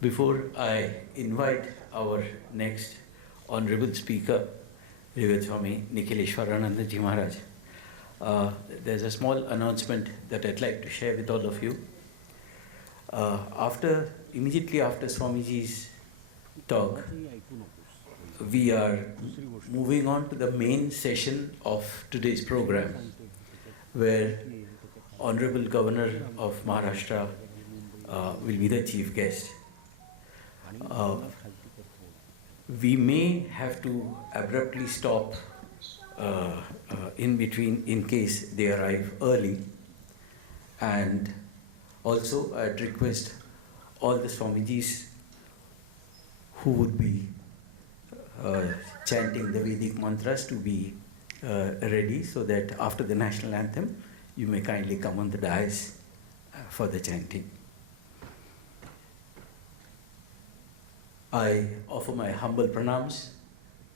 Before I invite our next honorable speaker, Vivet Swami Nikhileshwarananda Ji Maharaj, there's a small announcement that I'd like to share with all of you. Immediately after Swamiji's talk, we are moving on to the main session of today's program, where Honorable Governor of Maharashtra will be the chief guest. We may have to abruptly stop in between in case they arrive early, and also I'd request all the Swamijis who would be chanting the Vedic mantras to be ready, so that after the national anthem you may kindly come on the dais for the chanting. I offer my humble pranams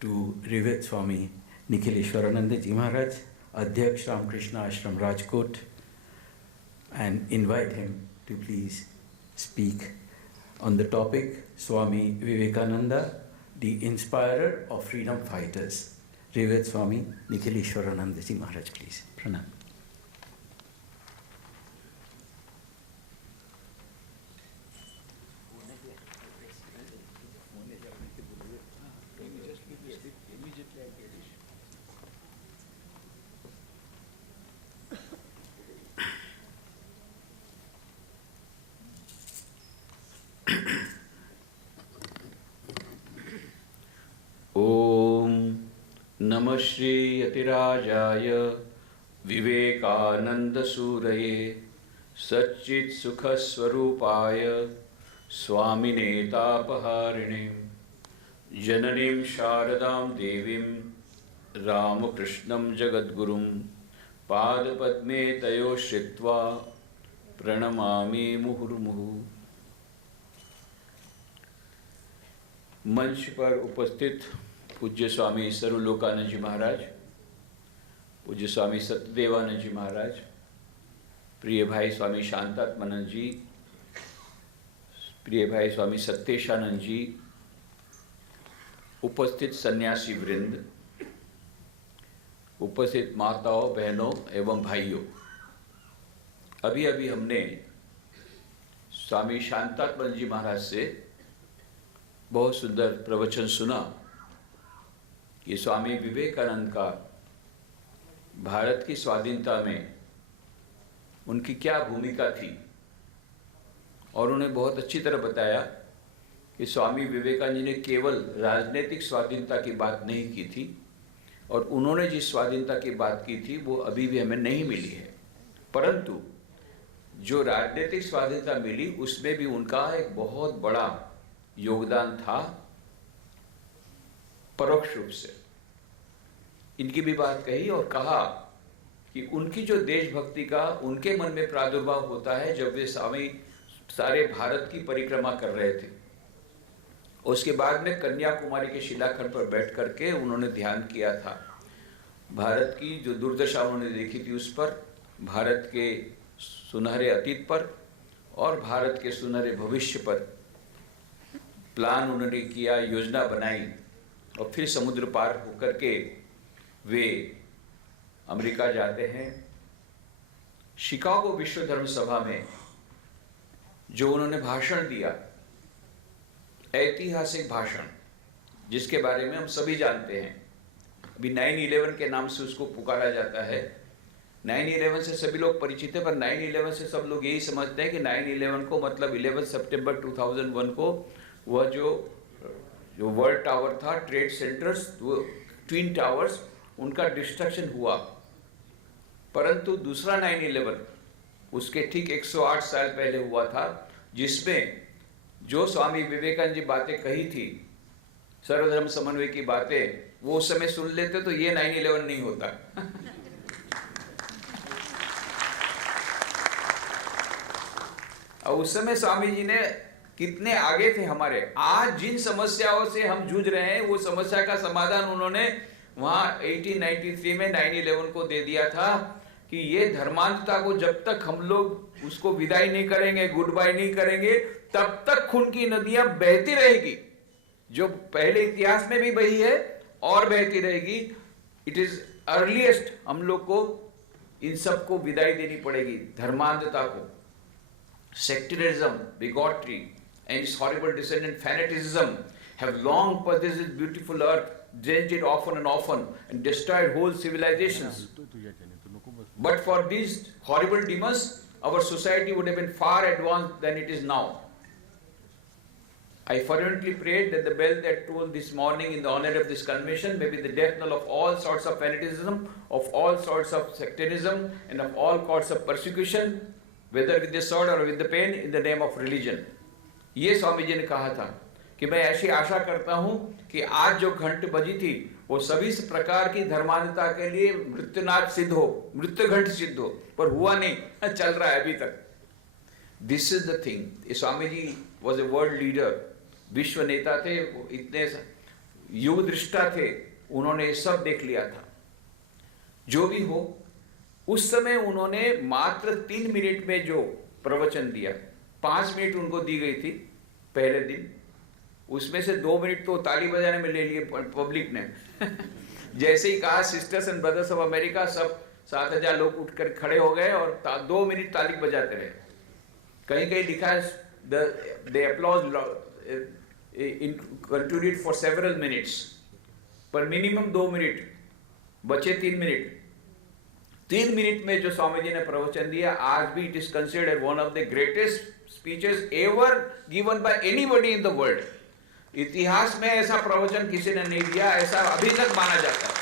to Vivet Swami Nikhileshwarananda Ji Maharaj, Adhyaksh Ramakrishna Ashram Rajkot, and invite him to please speak on the topic Swami Vivekananda, the inspirer of freedom fighters. Vivet Swami Nikhileshwarananda Ji Maharaj, please. Pranam. Om Namah Shri Yatirajaya Vivekananda Suraye Satchit Sukha Swarupaya Swamine Tapaharine Jananim Sharadam Devim Ramakrishnam Jagadgurum Padapadme Tayo Shritva Pranamami Muhurmuhu। मंच पर उपस्थित पूज्य स्वामी सर्वलोकानंद जी महाराज, पूज्य स्वामी सत्यदेवानंद जी महाराज, प्रिय भाई स्वामी शांतात्मानंद जी, प्रिय भाई स्वामी सत्येशानंद जी, उपस्थित सन्यासी वृंद, उपस्थित माताओं, बहनों एवं भाइयों, अभी अभी हमने स्वामी शांतात्मानंद जी महाराज से बहुत सुंदर प्रवचन सुना कि स्वामी विवेकानंद का भारत की स्वाधीनता में उनकी क्या भूमिका थी, और उन्हें बहुत अच्छी तरह बताया कि स्वामी विवेकानंद जी ने केवल राजनीतिक स्वाधीनता की बात नहीं की थी, और उन्होंने जिस स्वाधीनता की बात की थी वो अभी भी हमें नहीं मिली है, परंतु जो राजनीतिक स्वाधीनता मिली उसमें भी उनका एक बहुत बड़ा योगदान था, परोक्ष रूप से। इनकी भी बात कही और कहा कि उनकी जो देशभक्ति का उनके मन में प्रादुर्भाव होता है जब वे स्वामी सारे भारत की परिक्रमा कर रहे थे। उसके बाद में कन्याकुमारी के शिलाखंड पर बैठ करके उन्होंने ध्यान किया था, भारत की जो दुर्दशा उन्होंने देखी थी उस पर, भारत के सुनहरे अतीत पर और भारत के सुनहरे भविष्य पर प्लान उन्होंने किया, योजना बनाई, और फिर समुद्र पार होकर के वे अमेरिका जाते हैं। शिकागो विश्व धर्म सभा में जो उन्होंने भाषण दिया, ऐतिहासिक भाषण, जिसके बारे में हम सभी जानते हैं, अभी 9/11 के नाम से उसको पुकारा जाता है। 9/11 से सभी लोग परिचित हैं, पर 9/11 से सब लोग यही समझते हैं कि 9/11 को मतलब 11 सितंबर 2001 को वह जो वर्ल्ड टावर था, ट्रेड सेंटर्स, वो ट्विन टावर्स, उनका डिस्ट्रक्शन हुआ। परंतु दूसरा 9/11 उसके ठीक 108 साल पहले हुआ था, जिसमें जो स्वामी विवेकानंद जी बातें कही थी, सर्वधर्म समन्वय की बातें, वो उस समय सुन लेते तो ये 9/11 नहीं होता। और उस समय स्वामी जी ने कितने आगे थे हमारे। आज जिन समस्याओं से हम जूझ रहे हैं वो समस्या का समाधान उन्होंने वहां 1893 में 9/11 को दे दिया था कि ये धर्मांधता को जब तक हम लोग उसको विदाई नहीं करेंगे, गुड बाय नहीं करेंगे, तब तक खून की नदियां बहती रहेगी, जो पहले इतिहास में भी बही है और बहती रहेगी। इट इज अर्लीस्ट हम लोग को इन सबको विदाई देनी पड़ेगी, धर्मांधता को, sectarianism, bigotry, and its horrible descendant fanaticism have long possessed this beautiful earth, drenched it often and often, and destroyed whole civilizations. But for these horrible demons, our society would have been far advanced than it is now. I fervently prayed that the bell that tolled this morning in the honor of this convention may be the death knell of all sorts of fanaticism, of all sorts of sectarianism, and of all sorts of persecution, whether with the sword or with the pen, in the name of religion. ये स्वामी जी ने कहा था कि मैं ऐसी आशा करता हूं कि आज जो घंट बजी थी वो सभी प्रकार की धर्मांधता के लिए मृत्युनाथ सिद्ध हो, मृत्यु घंट सिद्ध हो, पर हुआ नहीं, चल रहा है अभी तक। This is the thing. Swami ji was a world leader, विश्व नेता थे, वो इतने युग दृष्टा थे, उन्होंने ये सब देख लिया था। जो भी हो, उस समय उन्होंने मात्र 3 मिनट में जो प्रवचन दिया, 5 मिनट उनको दी गई थी पहले दिन, उसमें से 2 मिनट तो ताली बजाने में ले लिए पब्लिक ने। जैसे ही कहा sisters and brothers of America, सब 7,000 लोग उठकर खड़े हो गए और 2 मिनट ताली बजाते रहे। कहीं कहीं लिखा है the applause continued for several minutes, पर मिनिमम 2 मिनट बचे, 3 मिनट। 3 मिनट में जो स्वामी जी ने प्रवचन दिया, आज भी it is considered one of the greatest speeches ever given by anybody in the world. इतिहास में ऐसा प्रवचन किसी ने नहीं दिया, ऐसा अभी तक माना जाता है।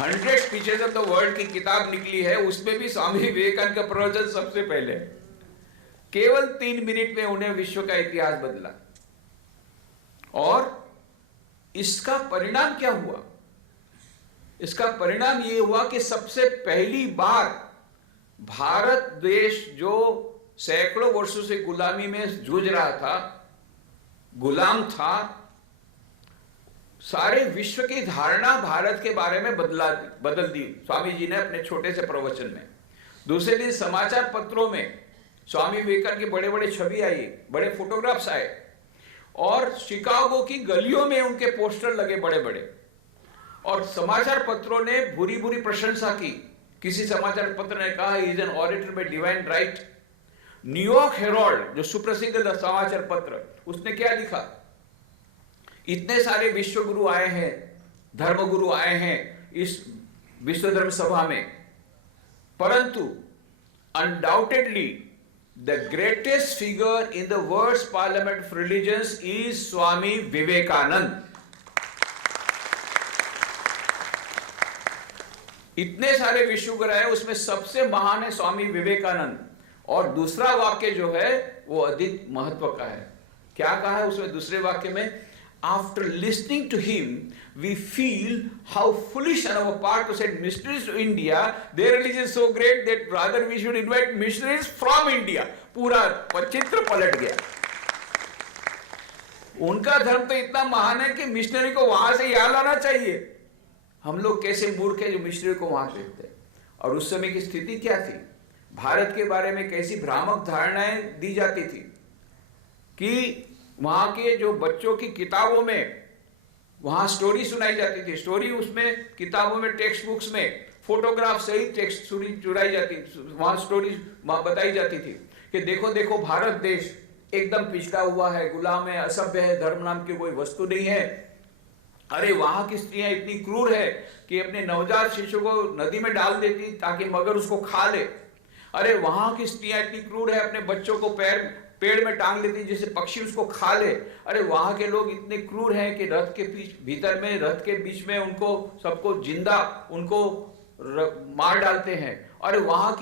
100 स्पीचेस ऑफ द वर्ल्ड की किताब निकली है, उसमें भी स्वामी विवेकानंद का प्रवचन सबसे पहले। केवल 3 मिनट में उन्हें विश्व का इतिहास बदला। और इसका परिणाम क्या हुआ? इसका परिणाम यह हुआ कि सबसे पहली बार भारत देश, जो सैकड़ों वर्षों से गुलामी में जूझ रहा था, गुलाम था, सारे विश्व की धारणा भारत के बारे में बदल दी स्वामी जी ने अपने छोटे से प्रवचन में। दूसरे दिन समाचार पत्रों में स्वामी विवेकानंद के बड़े बड़े छवि आई, बड़े फोटोग्राफ्स आए, और शिकागो की गलियों में उनके पोस्टर लगे बड़े बड़े, और समाचार पत्रों ने बुरी बुरी प्रशंसा की। किसी समाचार पत्र ने कहा he is an orator bye divine right. New York Harold, जो सुप्रसिद्ध समाचार पत्र, उसने क्या लिखा? इतने सारे विश्व गुरु आए हैं, धर्म गुरु आए हैं इस विश्व धर्म सभा में, परंतु undoubtedly the greatest figure in the world's parliament of religions is Swami Vivekananda. इतने सारे विश्वगुरु आए, उसमें सबसे महान है स्वामी विवेकानंद। और दूसरा वाक्य जो है वो अधिक महत्व का है। क्या कहा है उसमें दूसरे वाक्य में? After listening to him we feel how foolish on our part to send missionaries to India, their religion is so great that rather we should invite missionaries from India. पूरा चित्र पलट गया। उनका धर्म तो इतना महान है कि मिशनरी को वहां से यहां लाना चाहिए। हम लोग कैसे मूर्ख हैं जो मिशनरी को वहां भेजते हैं। और उस समय की स्थिति क्या थी? भारत के बारे में कैसी भ्रामक धारणाएं दी जाती थी कि वहां के जो बच्चों की किताबों में वहां स्टोरी सुनाई जाती थी। स्टोरी उसमें किताबों में, टेक्स्ट बुक्स में फोटोग्राफ सहित टेक्स्ट चुराई जाती, वहां स्टोरी बताई जाती थी कि देखो देखो भारत देश एकदम पिछड़ा हुआ है, गुलाम है, असभ्य है, धर्म नाम की कोई वस्तु नहीं है। अरे वहां की स्त्रियां इतनी क्रूर है कि अपने नवजात शिशु को नदी में डाल देती ताकि मगर उसको खा ले। अरे वहां की स्त्रियां इतनी क्रूर है, अपने बच्चों को पेड़ में टांग लेती जिससे पक्षी उसको खा ले। अरे वहां के लोग इतने क्रूर हैं कि रथ के भीतर में, रथ के बीच में उनको सबको जिंदा उनको मार डालते हैं। अरे वहां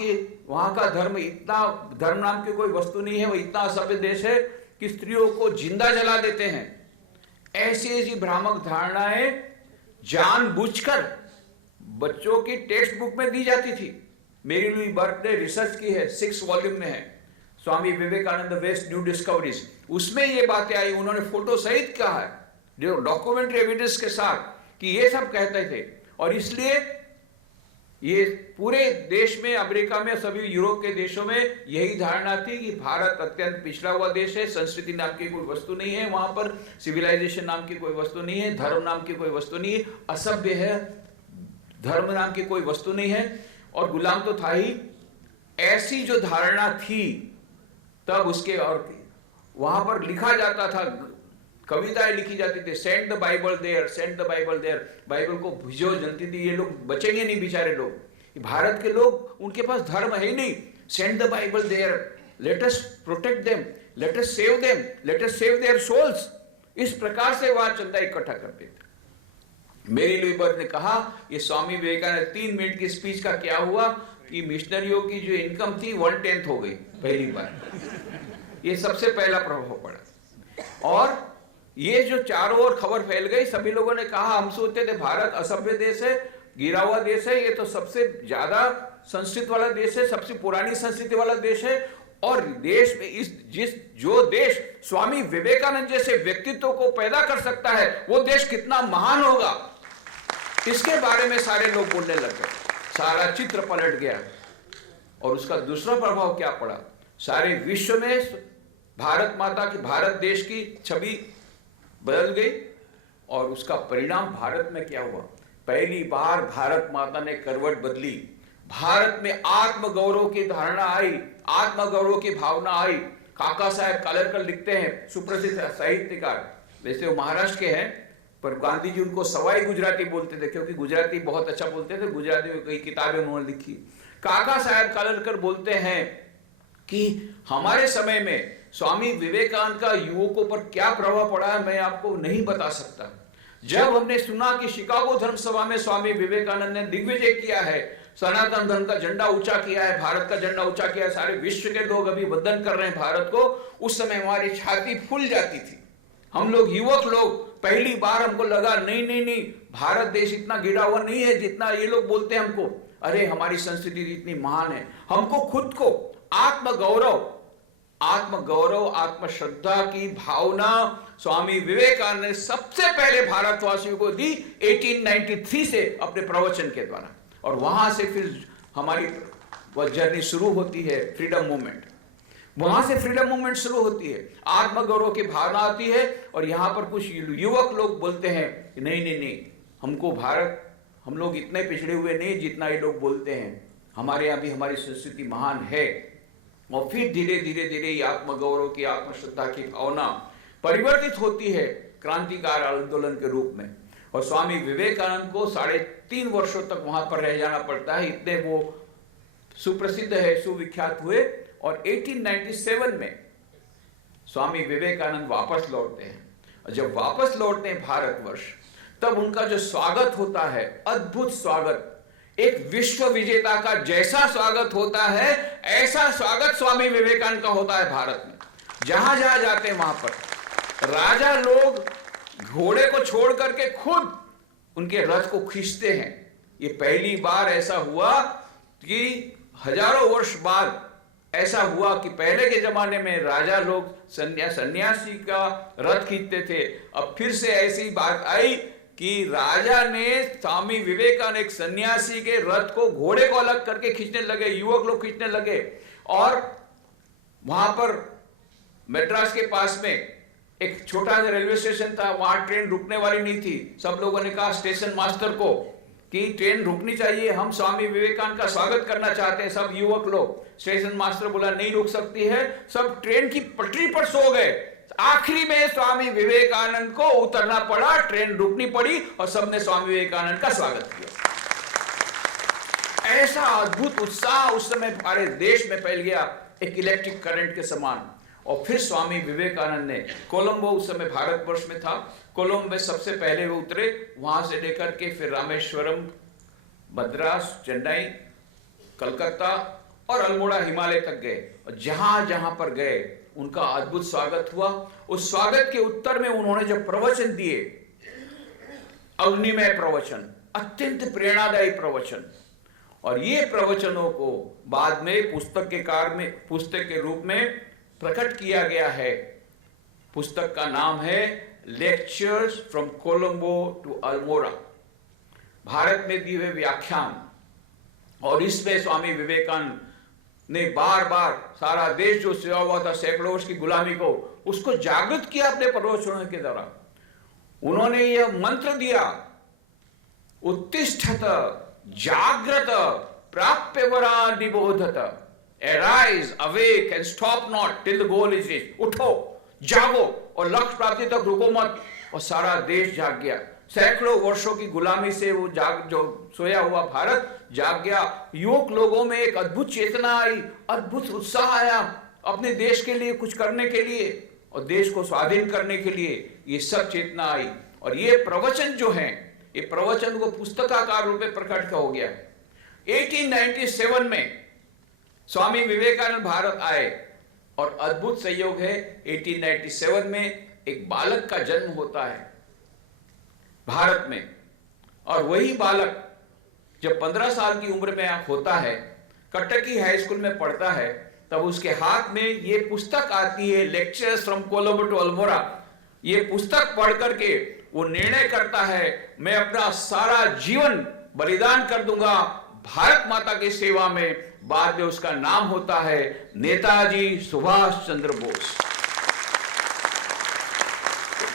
का धर्म इतना, धर्म नाम की कोई वस्तु नहीं है, वो इतना असभ्य देश है कि स्त्रियों को जिंदा जला देते हैं। ऐसी ऐसी भ्रामक धारणाएं जानबूझकर बच्चों की टेक्स्ट बुक में दी जाती थी। मेरी लुई बर्क ने रिसर्च की है, 6 वॉल्यूम में है, Swami Vivekananda waste new discoveries. उसमें ये बातें आई, उन्होंने फोटो सहित कहा है, जो डॉक्यूमेंट्री एविडेंस के साथ, कि ये सब कहते थे। और इसलिए ये पूरे देश में, अमेरिका में, सभी यूरोप के देशों में यही धारणा थी कि भारत अत्यंत पिछड़ा हुआ देश है, संस्कृति नाम की कोई वस्तु नहीं है, वहां पर सिविलाइजेशन नाम की कोई वस्तु नहीं है, धर्म नाम की कोई वस्तु नहीं है, असभ्य है, धर्म नाम की कोई वस्तु नहीं है, और गुलाम तो था ही। ऐसी जो धारणा थी तब उसके, और वहां पर लिखा जाता था, कविताएं लिखी जाती थी, send the Bible there, send the Bible there, Bible को भिजो जनती थी, ये लोग बचेंगे नहीं बेचारे लोग, भारत के लोग, उनके पास धर्म है ही नहीं, send the Bible there, let us protect them, let us save them, let us save their souls. इस प्रकार से वहां चंदा इकट्ठा करते थे। मेरी लुईबर्ग ने कहा, ये स्वामी विवेकानंद 3 मिनट की स्पीच का क्या हुआ कि मिशनरियों की जो इनकम थी 1/10 हो गई पहली बार। ये सबसे पहला प्रभाव पड़ा। और ये जो चारों ओर खबर फैल गई, सभी लोगों ने कहा, हम सोचते थे भारत असभ्य देश है, गिरा हुआ देश है, ये तो सबसे ज्यादा संस्कृति वाला देश है, सबसे पुरानी संस्कृति वाला देश है, और देश में जो देश स्वामी विवेकानंद जैसे व्यक्तित्व को पैदा कर सकता है, वो देश कितना महान होगा, इसके बारे में सारे लोग बोलने लग गए। सारा चित्र पलट गया। और उसका दूसरा प्रभाव क्या पड़ा, सारे विश्व में भारत माता की, भारत देश की छवि बदल गई। और उसका परिणाम भारत में क्या हुआ, पहली बार भारत माता ने करवट बदली, भारत में आत्मगौरव की धारणा आई, आत्मगौरव की भावना आई। काका साहब कालेलकर लिखते हैं, सुप्रसिद्ध साहित्यकार, वैसे वो महाराष्ट्र के हैं, पर गांधी जी उनको सवाई गुजराती बोलते थे, क्योंकि गुजराती बहुत अच्छा बोलते थे, गुजराती में कई किताबें उन्होंने लिखी। काका साहब कालेलकर बोलते हैं कि हमारे समय में स्वामी विवेकानंद का युवकों पर क्या प्रभाव पड़ा है, मैं आपको नहीं बता सकता। जब हमने सुना कि शिकागो धर्म सभा में स्वामी विवेकानंद ने दिग्विजय किया है, सनातन धर्म का झंडा ऊंचा किया है, भारत का झंडा ऊंचा किया है, सारे विश्व के लोग अभी वंदन कर रहे हैं भारत को, उस समय हमारी छाती फूल जाती थी। हम लोग, युवक लोग, पहली बार हमको लगा नहीं, भारत देश इतना गिरा हुआ नहीं है जितना ये लोग बोलते हैं हमको। अरे हमारी संस्कृति इतनी महान है। हमको खुद को आत्मगौरव, आत्मश्रद्धा की भावना स्वामी विवेकानंद ने सबसे पहले भारतवासियों को दी 1893 से अपने प्रवचन के द्वारा। और वहां से फिर हमारी वह जर्नी शुरू होती है, फ्रीडम मूवमेंट। वहां से फ्रीडम मूवमेंट शुरू होती है, आत्मगौरव की भावना आती है। और यहां पर कुछ युवक लोग बोलते हैं कि नहीं, हमको भारत, हम लोग इतने पिछड़े हुए नहीं जितना ये लोग बोलते हैं, हमारे यहाँ भी हमारी संस्कृति महान है। और फिर धीरे धीरे आत्मगौरव की, आत्मश्रद्धा की भावना परिवर्तित होती है क्रांतिकार आंदोलन के रूप में। और स्वामी विवेकानंद को 3.5 वर्षों तक वहां पर रह जाना पड़ता है, इतने वो सुप्रसिद्ध है, सुविख्यात हुए। और 1897 में स्वामी विवेकानंद वापस लौटते हैं। और जब वापस लौटते हैं भारतवर्ष, तब उनका जो स्वागत होता है, अद्भुत स्वागत, एक विश्व विजेता का जैसा स्वागत होता है, ऐसा स्वागत स्वामी विवेकानंद का होता है भारत में। जहां जहां जाते हैं वहां पर राजा लोग घोड़े को छोड़ करके खुद उनके रथ को खींचते हैं। ये पहली बार ऐसा हुआ कि हजारों वर्ष बाद ऐसा हुआ कि पहले के जमाने में राजा लोग सन्यासी का रथ खींचते थे। अब फिर से ऐसी बात आई कि राजा ने, स्वामी विवेकानंद एक सन्यासी के रथ को, घोड़े को अलग करके खींचने लगे, युवक लोग खींचने लगे। और वहां पर मद्रास के पास में एक छोटा सा रेलवे स्टेशन था, वहां ट्रेन रुकने वाली नहीं थी। सब लोगों ने कहा स्टेशन मास्टर को कि ट्रेन रुकनी चाहिए, हम स्वामी विवेकानंद का स्वागत करना चाहते हैं, सब युवक लोग। स्टेशन मास्टर बोला नहीं रुक सकती है, सब ट्रेन की पटरी पर सो गए। आखिरी में स्वामी विवेकानंद को उतरना पड़ा, ट्रेन रुकनी पड़ी और सबने स्वामी विवेकानंद का स्वागत किया। ऐसा अद्भुत उत्साह उस समय हमारे देश में फैल गया, एक इलेक्ट्रिक करंट के समान। और फिर स्वामी विवेकानंद ने, कोलंबो उस समय भारतवर्ष में था, कोलंबो में सबसे पहले वो उतरे, वहां से लेकर के फिर रामेश्वरम, मद्रास, चेन्नई, कलकत्ता और अल्मोड़ा, हिमालय तक गए। और जहां जहां पर गए उनका अद्भुत स्वागत हुआ। उस स्वागत के उत्तर में उन्होंने जब प्रवचन दिए, अग्निमय प्रवचन, अत्यंत प्रेरणादायी प्रवचन, और ये प्रवचनों को बाद में पुस्तक के रूप में प्रकट किया गया है। पुस्तक का नाम है lectures from Colombo to Almora, भारत में दिए हुए व्याख्यान। और इसमें स्वामी विवेकानंद ने बार बार सारा देश जो सेवा हुआ था सैकड़ों वर्ष की गुलामी को, उसको जागृत किया अपने प्रवचनों के द्वारा। उन्होंने यह मंत्र दिया, उत्तिष्ठत जाग्रत प्राप्य वरा निबोधत, arise, awake and stop not till the goal is reached। उठो, जागो और लक्ष्य प्राप्ति तक रुको मत। और सारा देश जाग गया। सैकड़ों वर्षों की गुलामी से वो जो सोया हुआ भारत जाग गया। युवक लोगों में एक अद्भुत चेतना आई, अद्भुत उत्साह आया अपने देश के लिए कुछ करने के लिए और देश को स्वाधीन करने के लिए। ये सब चेतना आई और ये प्रवचन जो है, ये प्रवचन को पुस्तकाकार रूप में प्रकट हो गया। 1897 में स्वामी विवेकानंद भारत आए और अद्भुत संयोग है, 1897 में एक बालक का जन्म होता है भारत में। और वही बालक जब 15 साल की उम्र में होता है, कटकी हाई स्कूल में पढ़ता है, तब उसके हाथ में ये पुस्तक आती है, lectures from Colombo to Almora. ये पुस्तक पढ़ करके वो निर्णय करता है, मैं अपना सारा जीवन बलिदान कर दूंगा भारत माता की सेवा में। बाद में उसका नाम होता है नेताजी सुभाष चंद्र बोस।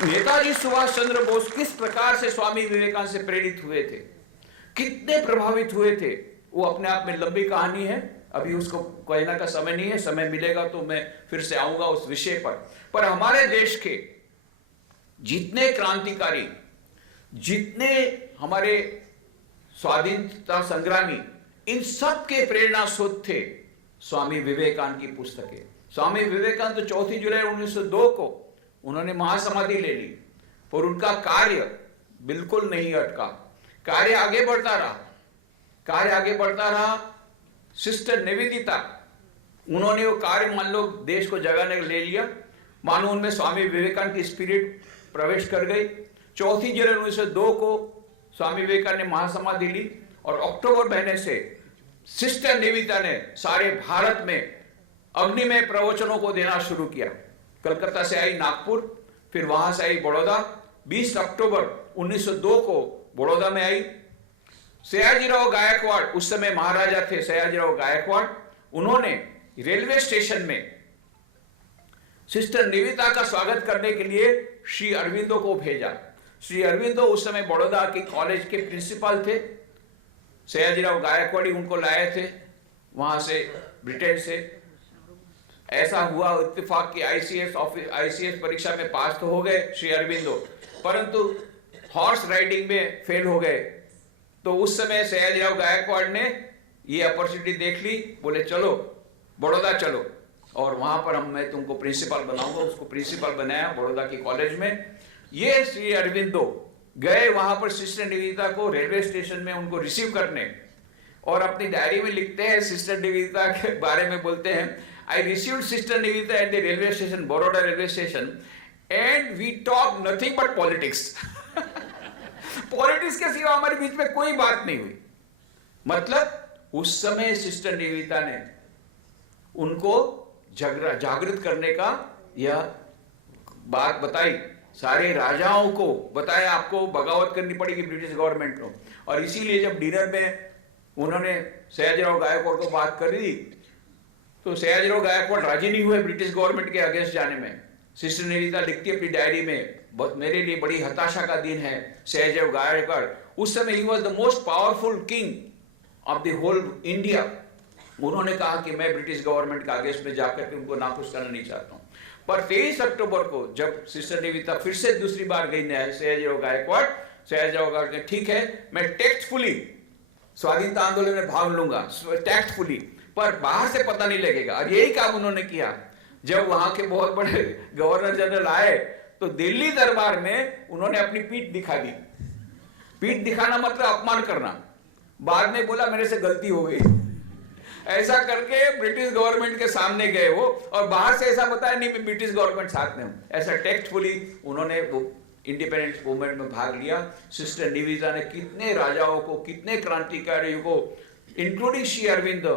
नेताजी सुभाष चंद्र बोस किस प्रकार से स्वामी विवेकानंद से प्रेरित हुए थे, कितने प्रभावित हुए थे, वो अपने आप में लंबी कहानी है। अभी उसको कहने का समय नहीं है, समय मिलेगा तो मैं फिर से आऊंगा उस विषय पर हमारे देश के जितने क्रांतिकारी, जितने हमारे स्वाधीनता संग्रामी, इन सब के प्रेरणा स्रोत थे स्वामी विवेकानंद की पुस्तकें। स्वामी विवेकानंद तो 4 जुलाई 1902 को उन्होंने महासमाधि ले ली, पर उनका कार्य बिल्कुल नहीं अटका। कार्य आगे बढ़ता रहा। सिस्टर निवेदिता, उन्होंने वो कार्य मान लो देश को जगाने ले लिया, मानो उनमें स्वामी विवेकानंद की स्पिरिट प्रवेश कर गई। 4 जुलाई 1902 को स्वामी विवेकानंद ने महासमाधि ली और अक्टूबर महीने से सिस्टर निवेदिता ने सारे भारत में अग्निमय प्रवचनों को देना शुरू किया। कलकत्ता से आई नागपुर, फिर वहां से आई बड़ौदा। 20 अक्टूबर 1902 को बड़ौदा में आई। सयाजीराव गायकवाड़, उस समय महाराजा थे सयाजीराव गायकवाड़, उन्होंने रेलवे स्टेशन में सिस्टर निवेदिता का स्वागत करने के लिए श्री अरविंदो को भेजा। श्री अरविंदो उस समय बड़ौदा के कॉलेज के प्रिंसिपल थे। सयाजीराव गायकवाड़ी उनको लाए थे वहां से, ब्रिटेन से। ऐसा हुआ इत्तेफाक कि आईसीएस परीक्षा में पास तो हो गए श्री अरविंदो, परंतु हॉर्स राइडिंग में फेल हो गए। तो उस समय सयाजीराव गायकवाड़ ने ये अपॉर्चुनिटी देख ली, बोले चलो बड़ौदा चलो और वहां पर मैं तुमको प्रिंसिपल बनाऊंगा। उसको प्रिंसिपल बनाया बड़ौदा की कॉलेज में। ये श्री अरविंदो गए वहां पर सिस्टर निवेदिता को रेलवे स्टेशन में उनको रिसीव करने, और अपनी डायरी में लिखते हैं सिस्टर निवेदिता के बारे में, बोलते हैं I received sister Nivedita at the railway station, Baroda railway station, and we talk nothing but politics. Politics के सिवा हमारे बीच में कोई बात नहीं हुई। मतलब उस समय सिस्टर निवेदिता ने उनको जागृत करने का यह बात बताई, सारे राजाओं को बताया आपको बगावत करनी पड़ेगी ब्रिटिश गवर्नमेंट को। और इसीलिए जब डिनर में उन्होंने सयाजीराव गायकवाड़ को बात कर दी तो सयाजीराव गायकवाड़ राजी नहीं हुए ब्रिटिश गवर्नमेंट के अगेंस्ट जाने में। सिस्टर निवेदिता लिखती है अपनी डायरी में, बहुत मेरे लिए बड़ी हताशा का दिन है। सयाजीराव गायकवाड़ उस समय ही was the most powerful king of the whole India. उन्होंने कहा कि मैं ब्रिटिश गवर्नमेंट के अगेंस्ट में जाकर के उनको नाखुश करना नहीं चाहता हूं। पर 23 अक्टूबर को जब सिस्टर निवेदिता फिर से दूसरी बार गई सयाजीराव गायकवाड़, सयाजीराव गायकवाड़ ने ठीक है मैं टेक्टफुली स्वाधीनता आंदोलन में भाग लूंगा, टेक्टफुली, पर बाहर से पता नहीं लगेगा। और यही काम उन्होंने किया। जब वहां के बहुत बड़े गवर्नर जनरल आए तो दिल्ली दरबार में उन्होंने अपनी पीठ दिखा दी। पीठ दिखाना मतलब अपमान करना। बाद में बोला मेरे से गलती हो गई, ऐसा करके ब्रिटिश गवर्नमेंट के सामने गए वो, और बाहर से ऐसा बताया नहीं मैं ब्रिटिश गवर्नमेंट साथ में हूं। ऐसा टेक्टफुली उन्होंने वो इंडिपेंडेंस मूवमेंट में भाग लिया। सिस्टर निवेदिता ने कितने राजाओं को, कितने क्रांतिकारियों को, इंक्लूडिंग श्री अरविंदो,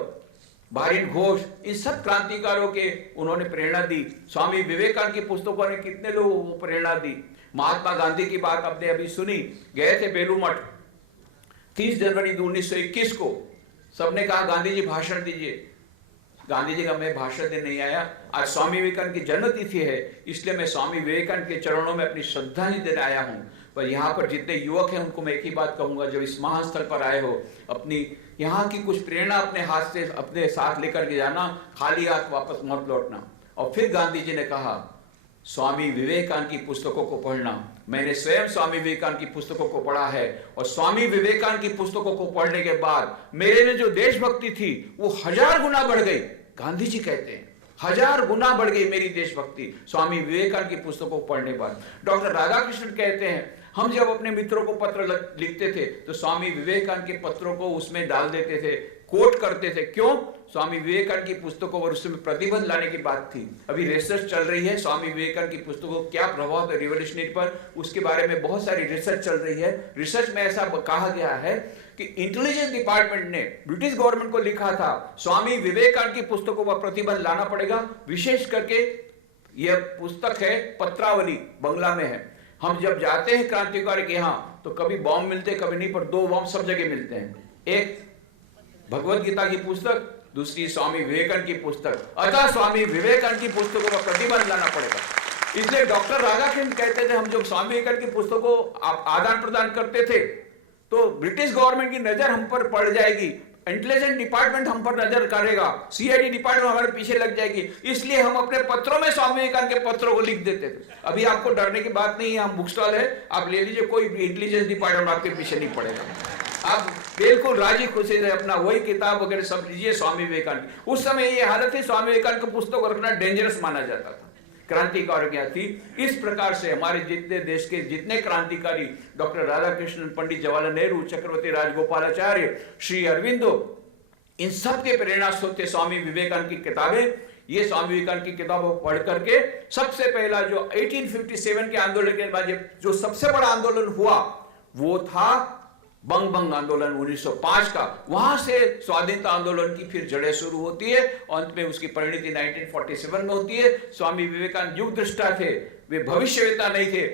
भारिन घोष, इन सब क्रांतिकारों के उन्होंने प्रेरणा दी। स्वामी विवेकानंद की पुस्तकों ने कितने लोगों को प्रेरणा दी। महात्मा गांधी की बात आपने अभी सुनी, गए थे बेलूर मठ 30 जनवरी 1921 को सबने कहा गांधी जी भाषण दीजिए। गांधी जी का मैं भाषण देने नहीं आया, आज स्वामी विवेकानंद की जन्मतिथि है, इसलिए मैं स्वामी विवेकानंद के चरणों में अपनी श्रद्धांजलि देने आया हूं। पर यहाँ पर जितने युवक हैं उनको मैं एक ही बात कहूंगा, जब इस महान स्थल पर आए हो, अपनी यहाँ की कुछ प्रेरणा अपने हाथ से अपने साथ लेकर के जाना, खाली हाथ वापस मत लौटना। और फिर गांधी जी ने कहा स्वामी विवेकानंद की पुस्तकों को पढ़ना। मैंने स्वयं स्वामी विवेकानंद की पुस्तकों को पढ़ा है, और स्वामी विवेकानंद की पुस्तकों को पढ़ने के बाद मेरे में जो देशभक्ति थी वो 1000 गुना बढ़ गई। गांधी जी कहते हैं 1000 गुना बढ़ गई मेरी देशभक्ति स्वामी विवेकानंद की पुस्तकों को पढ़ने के बाद। डॉक्टर राधाकृष्णन कहते हैं हम जब अपने मित्रों को पत्र लिखते थे तो स्वामी विवेकानंद के पत्रों को उसमें डाल देते थे, कोट करते थे। क्यों? स्वामी विवेकानंद की पुस्तकों पर उसमें प्रतिबंध लाने की बात थी। अभी रिसर्च चल रही है स्वामी विवेकानंद की पुस्तकों को क्या प्रभाव है रिवॉल्यूशनरी पर, उसके बारे में बहुत सारी रिसर्च चल रही है। रिसर्च में ऐसा कहा गया है कि इंटेलिजेंस डिपार्टमेंट ने ब्रिटिश गवर्नमेंट को लिखा था स्वामी विवेकानंद की पुस्तकों पर प्रतिबंध लाना पड़ेगा। विशेष करके यह पुस्तक है पत्रावली, बंगला में है। हम जब जाते हैं क्रांतिकारी के यहाँ तो कभी बॉम्ब मिलते कभी नहीं, पर 2 बॉम्ब सब जगह मिलते हैं। एक भगवत गीता की पुस्तक, दूसरी स्वामी विवेकानंद की पुस्तक। अतः स्वामी विवेकानंद की पुस्तकों पर प्रतिबंध लाना पड़ेगा। इसलिए डॉक्टर राधाकृष्णन कहते थे हम जब स्वामी विवेकानंद की पुस्तकों को आदान प्रदान करते थे तो ब्रिटिश गवर्नमेंट की नजर हम पर पड़ जाएगी, इंटेलिजेंस डिपार्टमेंट हम पर नजर करेगा, सीआईडी डिपार्टमेंट हमारे पीछे लग जाएगी। इसलिए हम अपने पत्रों में स्वामी विवेकानंद के पत्रों को लिख देते थे। अभी आपको डरने की बात नहीं है, हम बुक स्टॉल है, आप ले लीजिए, कोई इंटेलिजेंस डिपार्टमेंट आपके पीछे नहीं पड़ेगा। आप बिल्कुल राजी खुशी से अपना वही किताब वगैरह सब लीजिए स्वामी विवेकानंद। उस समय ये हालत थी, स्वामी विवेकानंद की पुस्तक रखना डेंजरस माना जाता था, क्रांतिकारियां थी। इस प्रकार से हमारे जितने देश के जितने क्रांतिकारी, डॉक्टर राधाकृष्णन, पंडित जवाहरलाल नेहरू, चक्रवर्ती राजगोपालाचार्य, श्री अरविंदो, इन सब के प्रेरणा स्रोत थे स्वामी विवेकानंद की किताबें। ये स्वामी विवेकानंद की किताबों को पढ़ करके सबसे पहला जो 1857 के आंदोलन के बाद जो सबसे बड़ा आंदोलन हुआ वो था बंग आंदोलन 1905 का। वहां से स्वाधीनता आंदोलन की फिर जड़ें शुरू होती है और अंत में उसकी परिणति 1947 में होती है। स्वामी विवेकानंद युग दृष्टा थे, वे भविष्यवेता नहीं थे,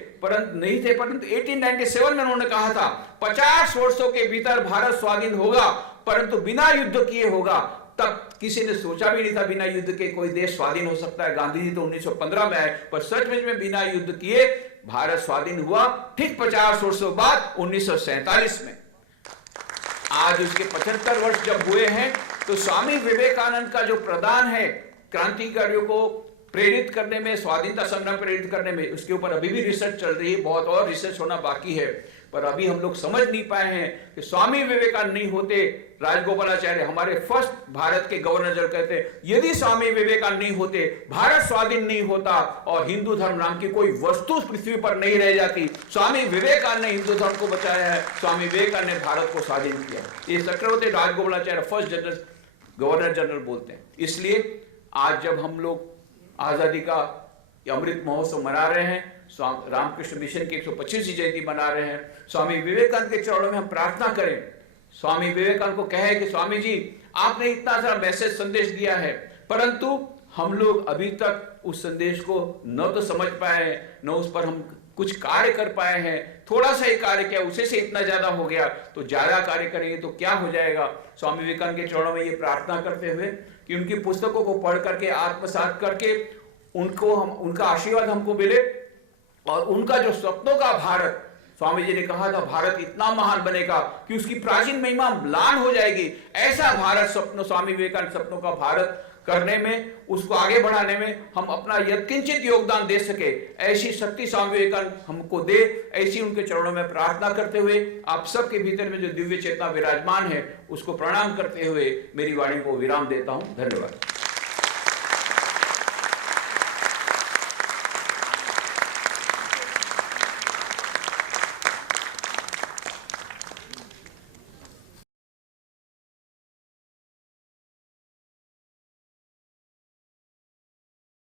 परंतु 1897 में उन्होंने कहा था 50 वर्षों के भीतर भारत स्वाधीन होगा, परंतु बिना युद्ध किए होगा। तब किसी ने सोचा भी नहीं था बिना युद्ध के कोई देश स्वाधीन हो सकता है। गांधी जी तो 1915 में आए, पर सचमुच में बिना युद्ध किए भारत स्वाधीन हुआ ठीक 50 वर्षों बाद 1947 में। आज उसके 75 वर्ष जब हुए हैं तो स्वामी विवेकानंद का जो प्रदान है क्रांतिकारियों को प्रेरित करने में, स्वाधीनता संग्राम प्रेरित करने में, उसके ऊपर अभी भी रिसर्च चल रही है, बहुत और रिसर्च होना बाकी है। पर अभी हम लोग समझ नहीं पाए हैं कि स्वामी विवेकानंद नहीं होते, राजगोपालाचार्य हमारे फर्स्ट भारत के गवर्नर जनरल कहते हैं यदि स्वामी विवेकानंद नहीं होते भारत स्वाधीन नहीं होता और हिंदू धर्म नाम की कोई वस्तु पृथ्वी पर नहीं रह जाती। स्वामी विवेकानंद ने हिंदू धर्म को बचाया है, स्वामी विवेकानंद ने भारत को स्वाधीन किया। ये Chakravarti Rajagopalachari first general governor general बोलते हैं। इसलिए आज जब हम लोग आजादी का अमृत महोत्सव मना रहे हैं, रामकृष्ण मिशन की 125वीं जयंती मना रहे हैं, स्वामी विवेकानंद के चरणों में हम प्रार्थना करें, स्वामी विवेकानंद को कहें कि स्वामी जी आपने इतना सारा मैसेज संदेश दिया है, परंतु हम लोग अभी तक उस संदेश को न तो समझ पाए न उस पर हम कुछ कार्य कर पाए हैं। थोड़ा सा ही कार्य किया, उसे से इतना ज्यादा हो गया, तो ज्यादा कार्य करेंगे तो क्या हो जाएगा। स्वामी विवेकानंद के चरणों में ये प्रार्थना करते हुए कि उनकी पुस्तकों को पढ़ करके आत्मसात करके उनका आशीर्वाद हमको मिले और उनका जो सपनों का भारत, स्वामी जी ने कहा था भारत इतना महान बनेगा कि उसकी प्राचीन महिमा म्लान हो जाएगी। ऐसा भारत सपनों, स्वामी विवेकानंद सपनों का भारत करने में, उसको आगे बढ़ाने में हम अपना यत्किंचित योगदान दे सके, ऐसी शक्ति स्वामी विवेकानंद हमको दे, ऐसी उनके चरणों में प्रार्थना करते हुए आप सबके भीतर में जो दिव्य चेतना विराजमान है उसको प्रणाम करते हुए मेरी वाणी को विराम देता हूं। धन्यवाद।